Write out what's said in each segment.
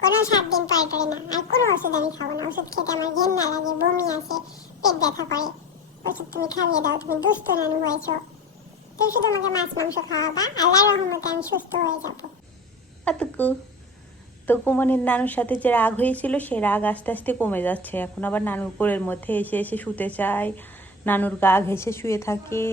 কোনো 7 দিন পরে পরে না, আর কোনো ওষুধ আমি খাবো না। ওষুধ খেতে আমার ঘেন্না লাগে, বমি আসে, পেট ব্যথা করে। ওষুধ তুমি খাইয়ে দাও, তুমি দুষ্ট নানু হয়েছো। তুমি শুধু আমাকে মাছ মাংস খাওয়াবা, আল্লাহর রহমতে আমি সুস্থ হয়ে যাবো। আতকু তো কুমনের নানুর সাথে যে রাগ হয়েছিল সে রাগ আস্তে আস্তে কমে যাচ্ছে। এখন আবার নানুর কোলের মধ্যে এসে এসে শুতে চায়, নানুর গা ঘেঁষে শুয়ে থাকে।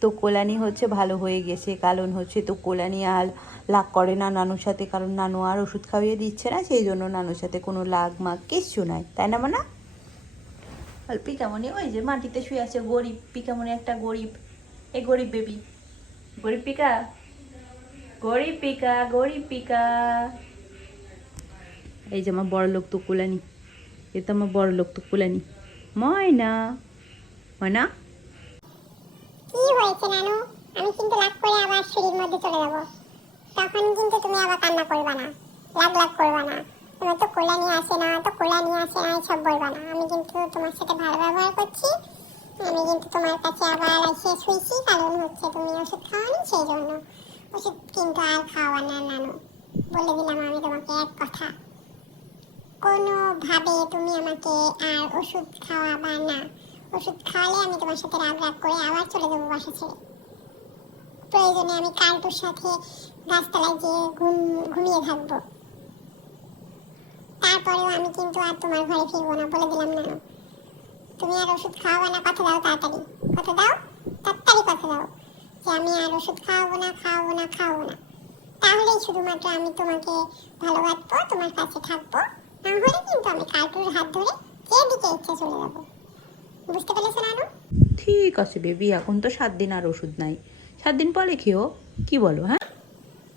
তো কোলানি হচ্ছে ভালো হয়ে গেছে, কারণ হচ্ছে তো কোলানি আর লাগ করে না নানুর সাথে, কারণ নানু আর ওষুধ খাইয়ে দিচ্ছে না, সেই জন্য নানুর সাথে কোনো লাগ মাগ কিচ্ছু নাই, তাই না মানা? আর পিকামণি ওই যে মাটিতে শুয়ে আছে, গরিব পিকামণি একটা গরিব, এই গরিব বেবি, গরিব পিকা, গরিব পিকা, গরিব পিকা। এই যে আমার বড় লোক তো কুলানি, এ তো আমার বড় লোক তো কুলানি। ময়না, ময়না কি হয়েছে নানু? আমি কিন্তু লাগ করে আবার সিঁড়ির মধ্যে চলে যাবো। তখন কিন্তু তুমি আবার কান্না করবা না, লাগ লাগ করবা না। তোমার তো কোলা নিয়ে আসে না, তো কোলা নিয়ে আসে না, সব বলবা না। আমি কিন্তু তোমার সাথে ভালো ব্যবহার করছি। আমি কিন্তু তোমার কাছে আবার এসে শুয়েছি, কারণ হচ্ছে তুমি ওষুধ খাওয়ানি, সেই জন্য। ওষুধ কিন্তু আর খাওয়া না নানু, বলে দিলাম আমি তোমাকে এক কথা। কোনোভাবে তুমি আমাকে আর ওষুধ খাওয়াবা না। ওষুধ খাওয়ালে আমি তোমার সাথে রাগ রাগ করে আবার চলে যাবো বাসা ছেড়ে। প্রয়োজনে আমি কালটুর সাথে গাছতলায় গিয়ে ঘুমিয়ে থাকবো। তারপরেও আমি কিন্তু আর তোমার ঘরে ফিরবো না, বলে দিলাম না। তুমি আর ওষুধ খাওয়াবে না, কথা দাও তাড়াতাড়ি, কথা দাও, তাড়াতাড়ি কথা দাও যে আমি আর ওষুধ খাওয়াবো না, খাওয়াবো না, খাওয়াবো না। তাহলেই শুধুমাত্র আমি তোমাকে ভালোবাসবো, তোমার কাছে থাকবো। না হলে কিন্তু আমি কালটুর হাত ধরে যেদিকে ইচ্ছা চলে যাবো। বুঝতে পেরেছো নানু? ঠিক আছে বেবি, এখন তো 7 দিন আর ওষুধ নাই, 7 দিন পরে খেও, কি বলো? হ্যাঁ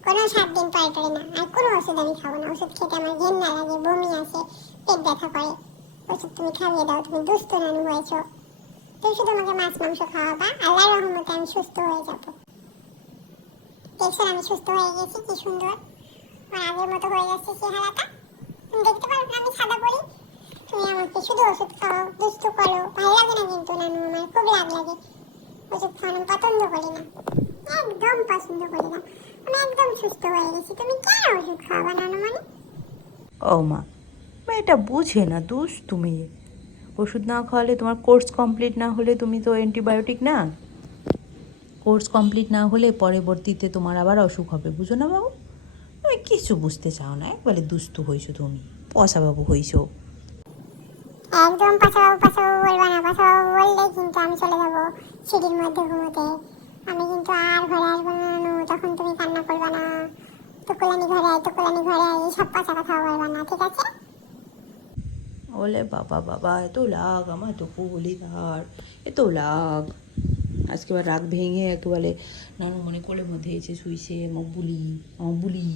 কোনো 7 দিন পরে পরে না, আর কোনো ওষুধ আমি খাবো না। ওষুধ খেতে আমার ঘেন্না লাগে, বমি আসে, পেট ব্যথা করে। ওষুধ তুমি খাইয়ে দাও, তুমি দুষ্ট নানু হয়েছো। তুমি শুধু আমাকে মাছ মাংস খাওয়াবা, আল্লাহর রহমতে আমি সুস্থ হয়ে যাবো। দেখছেন আমি সুস্থ হয়ে গেছি, কি সুন্দর আমার আগের মতো হয়ে যাচ্ছে চেহারাটা। তুমি দেখতে পারো না আমি সাদা পরি? তুমি আমাকে শুধু ওষুধ খাও, দুষ্ট করো, ভালো লাগে না কিন্তু নানু, আমার খুব রাগ লাগে। ওষুধ খাওয়ানো পছন্দ করি না, একদম পছন্দ করি না। আমি একদম সুস্থ হয়ে গেছি, তুমি কেন ওষুধ খাওয়াবা নানু মানে? ও মা, এটা বুঝে না দোষ তুমি। ওষুধ না খাওয়ালে, তোমার কোর্স কমপ্লিট না হলে, তুমি তো অ্যান্টিবায়োটিক না, কোর্স কমপ্লিট না হলে পরবর্তীতে তোমার আবার অসুখ হবে, বুঝো না বাবু? তুমি কিছু বুঝতে চাও না, একবারে দুস্তু হয়েছো তুমি, পয়সা বাবু হয়েছো। একদম পাশাবাবু পাশাবাবু বলবা না, পাশাবাবু বললে কিন্তু আমি চলে যাবো সিঁড়ির মধ্যে ঘুমোতে। আমি কিন্তু আর ঘরে আসবো না নানু, তখন তুমি কান্না করবা না। তুকুলানি ঘরে আয়, তুকুলানি ঘরে আয়, এইসব পচা কথা বলবা না, ঠিক আছে? ওলে বাবা বাবা, এত রাগ আমার তো বলি তার, এত রাগ। আজকে আবার রাগ ভেঙে একেবারে নানু মনে কোলের মধ্যে এসে শুইছে, আমার বুলি, আমার বুলি,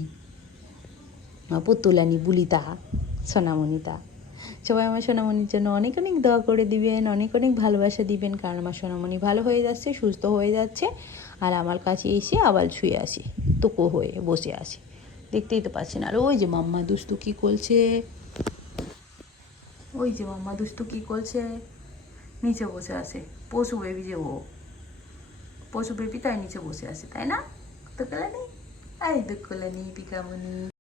আমার পুতুলানি বুলিতা, সোনামণিতা। সবাই আমার সোনামণির জন্য অনেক অনেক দোয়া করে দিবেন, অনেক অনেক ভালোবাসা দিবেন, কারণ আমার সোনামণি ভালো হয়ে যাচ্ছে, সুস্থ হয়ে যাচ্ছে, আর আমার কাছে এসে আবার শুয়ে আসি, তোকো হয়ে বসে আসি, দেখতেই তো পাচ্ছেন। আর ওই যে মাম্মা দুষ্টু কী করছে, ওই যে মাম্মা দুষ্টু কী করছে, নিচে বসে আছে, পশু বেবি যে ও, পশু বেবি তাই নিচে বসে আছে, তাই না? তো কলানি, এই তো কলানি পিকামণি।